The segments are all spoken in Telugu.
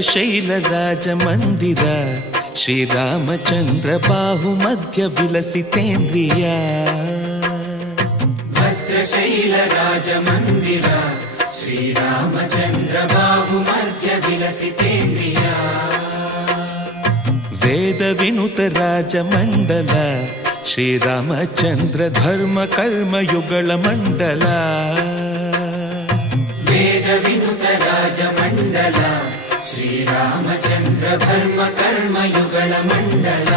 భద్రశైల రాజమందిర శ్రీరామచంద్ర బాహు మధ్య విలసితేంద్రియ భద్రశైల రాజమందిర శ్రీరామచంద్ర బాహు మధ్య విలసితేంద్రియ వేద వినుత రాజమండల శ్రీరామచంద్ర ధర్మ కర్మ యుగళ మండల వేద వినుత రాజమండల శ్రీరామచంద్ర ధర్మ కర్మ యుగళ మండల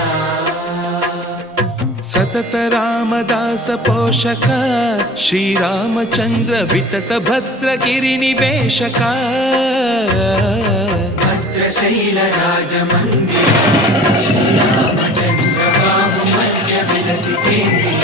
సతత రామదాస పోషక శ్రీరామచంద్ర వితత భద్రగిరి నివేశక భద్రశైల రాజమందిర శ్రీరామచంద్ర బాహు మధ్య విలసితేంద్రియ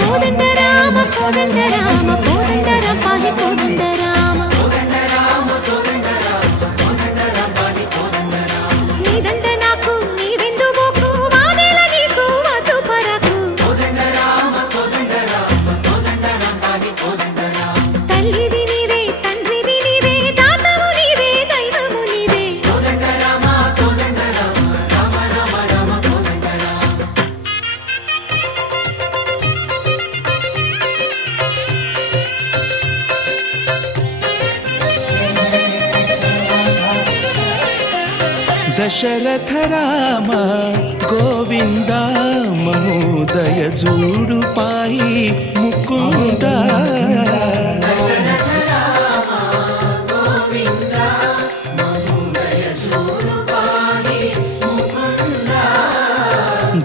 కోదండ రామ కోదండ రామ కోదండ రామ పాహి కోదండ రామ కోదండ రామ కోదండ రామ కోదండ రామ పాహి కోదండ రామ నీదండ నాకు నీవెందు బోకు వాదేల నీకు వద్దు పరకు కోదండ రామ కోదండ రామ కోదండ రామ పాహి కోదండ రామ తల్లివి నీవే తండ్రివి నీవే దాతవు నీవే దైవము నీవే కోదండ రామ కోదండ రామ రామ రామ రామ కోదండ రామ దశరథ రామ గోవింద మమోదయ జూడు పాయి ముకుంద దశరథ రామ గోవింద మమోదయ చూడు పాహి ముకుంద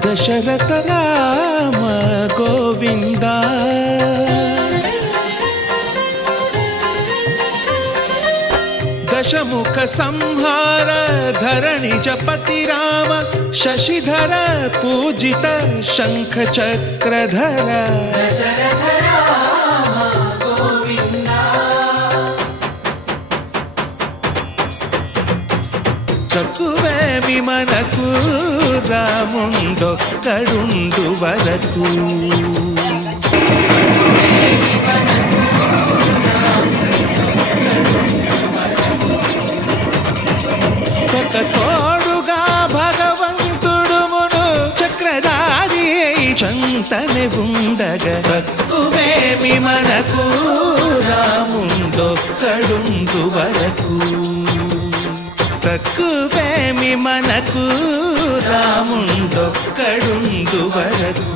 దశరథ రామ గోవింద దశముఖ సంహార ధరణి జపతి రామ శశిధర పూజిత శంఖ చక్రధర దశరథ రామ గోవింద తక్కువేమి మనకు రాముండొక్కడుండు వరకు ఒక తోడుగా భగవంతుడు మును చక్రధారి చంతనే ఉండగా తక్కువేమి మనకు రాముండొక్కడుండు వరకు తక్కువేమి మనకు రాముండొక్కడుండు వరకు